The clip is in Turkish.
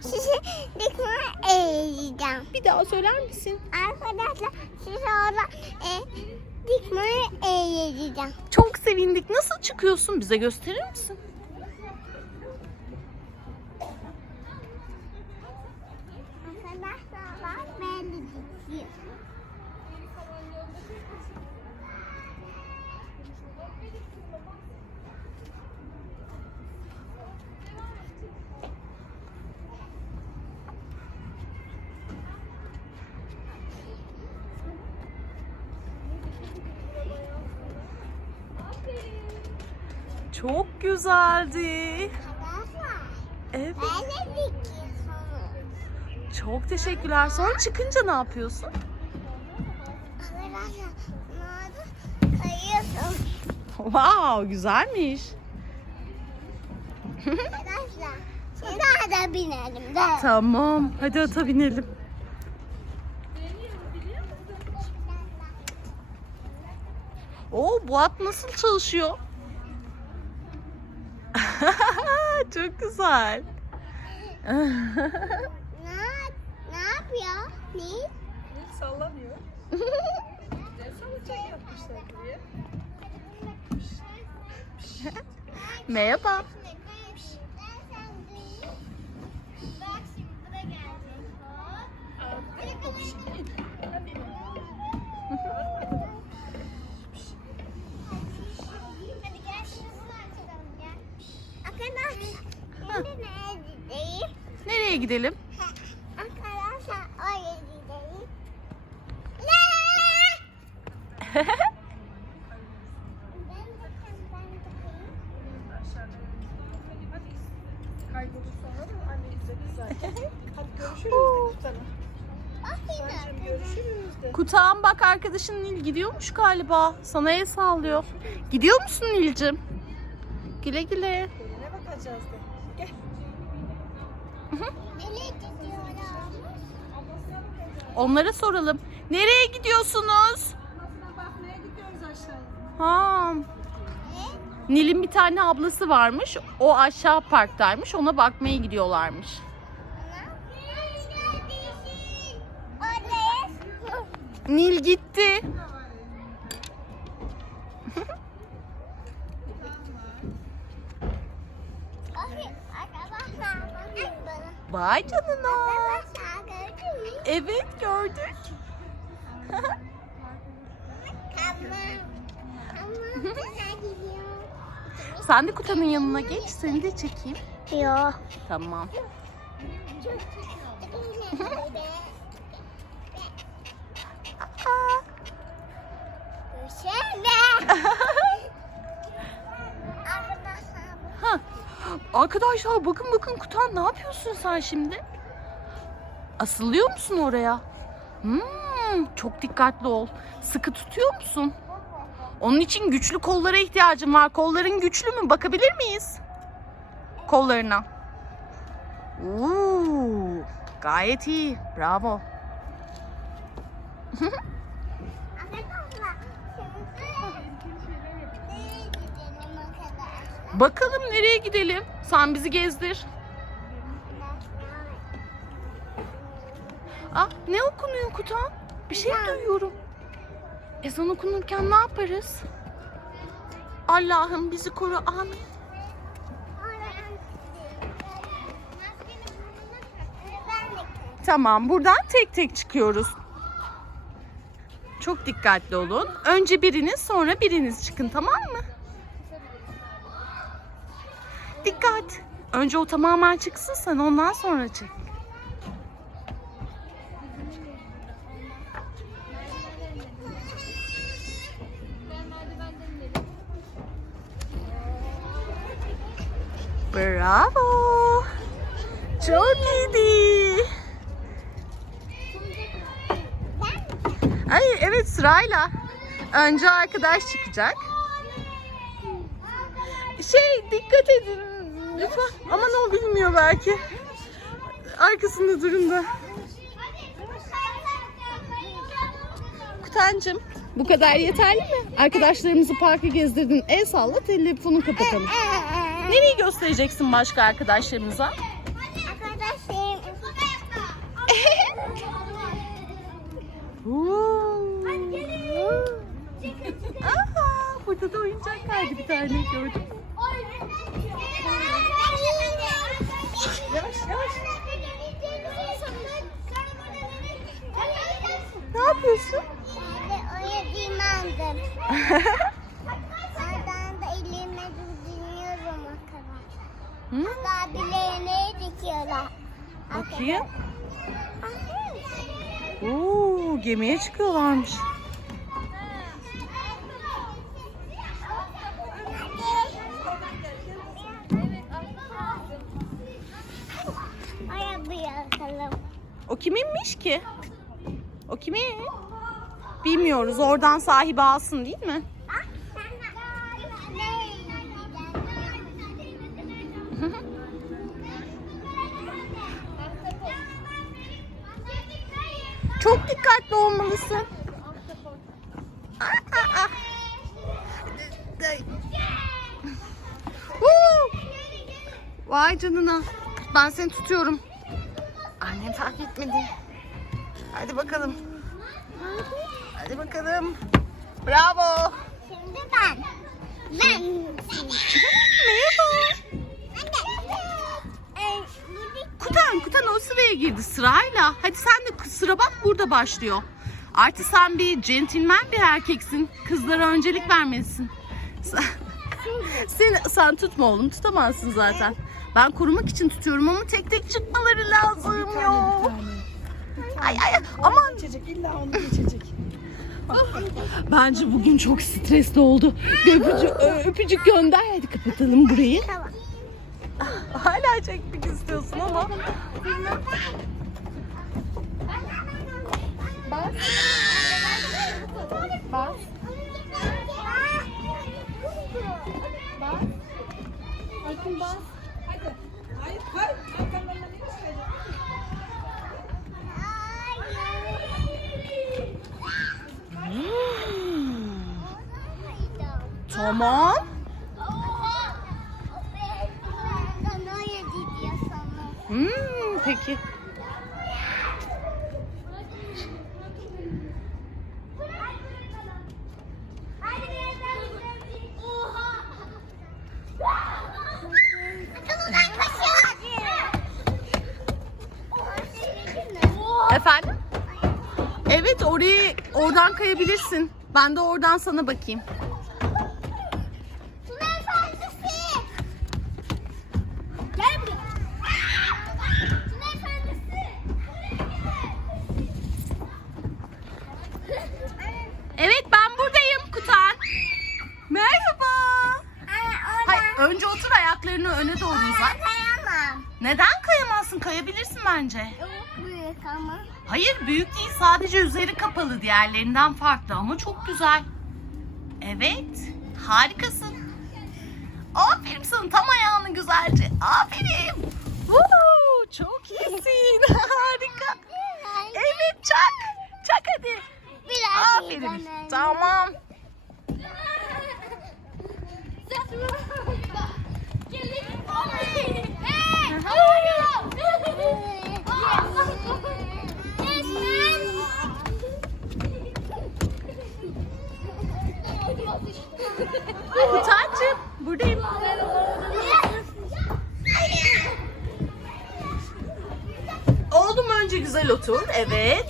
sizi dikme eğileceğim. Bir daha söyler misin? Arkadaşlar sizi orada e, dikme eğileceğim. Çok sevindik. Nasıl çıkıyorsun? Bize gösterir misin? Arkadaşlar ben de dikiyorum. Çok güzeldi. Evet. de. Çok teşekkürler. Sonra çıkınca ne yapıyorsun? Wow, güzelmiş. Arkadaşlar şimdi hadi binelim. Gel. Tamam. Hadi ata binelim. Oo, bu at nasıl çalışıyor? Çok güzel. Ne, ne yapıyor? Ne? Sallamıyor. Salıncak yapmışlar buraya. Merhaba. Nereye gidelim? Arkadaşlar da bak arkadaşın Nil gidiyormuş galiba. Sana el sallıyor. Gidiyor musun Nilcim? Güle güle. Önüne bakacağız de. Onlara soralım. Nereye gidiyorsunuz? Nasıl bakmaya gidiyoruz aşağıya. Ha. Nil'in bir tane ablası varmış. O aşağı parktaymış. Ona bakmaya gidiyorlarmış. Nil gitti. Vay canına. Evet gördük. Sen de kutanın yanına geç. Seni de çekeyim. Yok. Tamam. Arkadaşlar bakın bakın Kutan ne yapıyorsun sen şimdi? Asılıyor musun oraya? Hmm, çok dikkatli ol. Sıkı tutuyor musun? Onun için güçlü kollara ihtiyacım var. Kolların güçlü mü? Bakabilir miyiz? Kollarına. Oo, gayet iyi. Bravo. Bakalım nereye gidelim? Sen bizi gezdir. Ah, ne okunuyor Kutan? Bir şey duyuyorum. Ezan okunurken ne yaparız? Allah'ım bizi koru. Amin. Tamam, buradan tek tek çıkıyoruz. Çok dikkatli olun. Önce biriniz, sonra biriniz çıkın, tamam mı? Dikkat. Önce o tamamen çıksın sen ondan sonra çık. Bravo. Çok iyiydi. Ay evet sırayla. Önce arkadaş çıkacak. Şey dikkat edin lütfen. Aman o bilmiyor belki. Arkasında durun da. Kutancım bu kadar yeterli mi? Arkadaşlarımızı parka gezdirdin. El salla telefonu kapatalım. Nereyi göstereceksin başka arkadaşlarımıza? Arkadaşlarım. Aa, burada da oyuncak kaydı bir tane gördüm. Yavaş yavaş. Ne yapıyorsun? Ben de oyuncağımı. Bakayım. Oo, gemiye çıkıyorlarmış. O kiminmiş ki? O kimin? Bilmiyoruz. Oradan sahibi alsın değil mi? Çok dikkatli olmalısın. Aa, aa. Huu! Vay canına. Ben seni tutuyorum. Annem fark etmedi. Hadi bakalım. Hadi bakalım. Bravo. Şimdi ben. Ben. Merhaba. Ee, Kutan, Kutan o sıraya girdi sırayla. Hadi sen de sıra bak burada başlıyor. Artı sen bir centilmen bir erkeksin. Kızlara öncelik vermelisin. Sen, sen, tutma oğlum tutamazsın zaten. Ben korumak için tutuyorum ama tek tek çıkmaları lazım Bir ya. Ay ay aman Geçecek illa onu geçecek. Bence bugün çok stresli oldu. Öpücük, öpücük gönder. Hadi kapatalım burayı. Tamam. Hala çekmek istiyorsun ama. Tamam. Hmm, peki. Efendim? Evet orayı oradan kayabilirsin. Ben de oradan sana bakayım. Gel buraya. Tuna efendisi. Evet ben buradayım Kutan. Merhaba. Hayır, önce otur ayaklarını öne doğru uzat. Kayamam. Neden kayamazsın? Kayabilirsin bence. Çok büyük ama. Hayır büyük değil sadece üzeri kapalı diğerlerinden farklı ama çok güzel. Evet harikasın. Aferin sana tam ayağını güzelce. Aferin. Woo, çok iyisin harika. Evet çak. Çak hadi. Biraz Aferin. Tamam. Otur. Evet.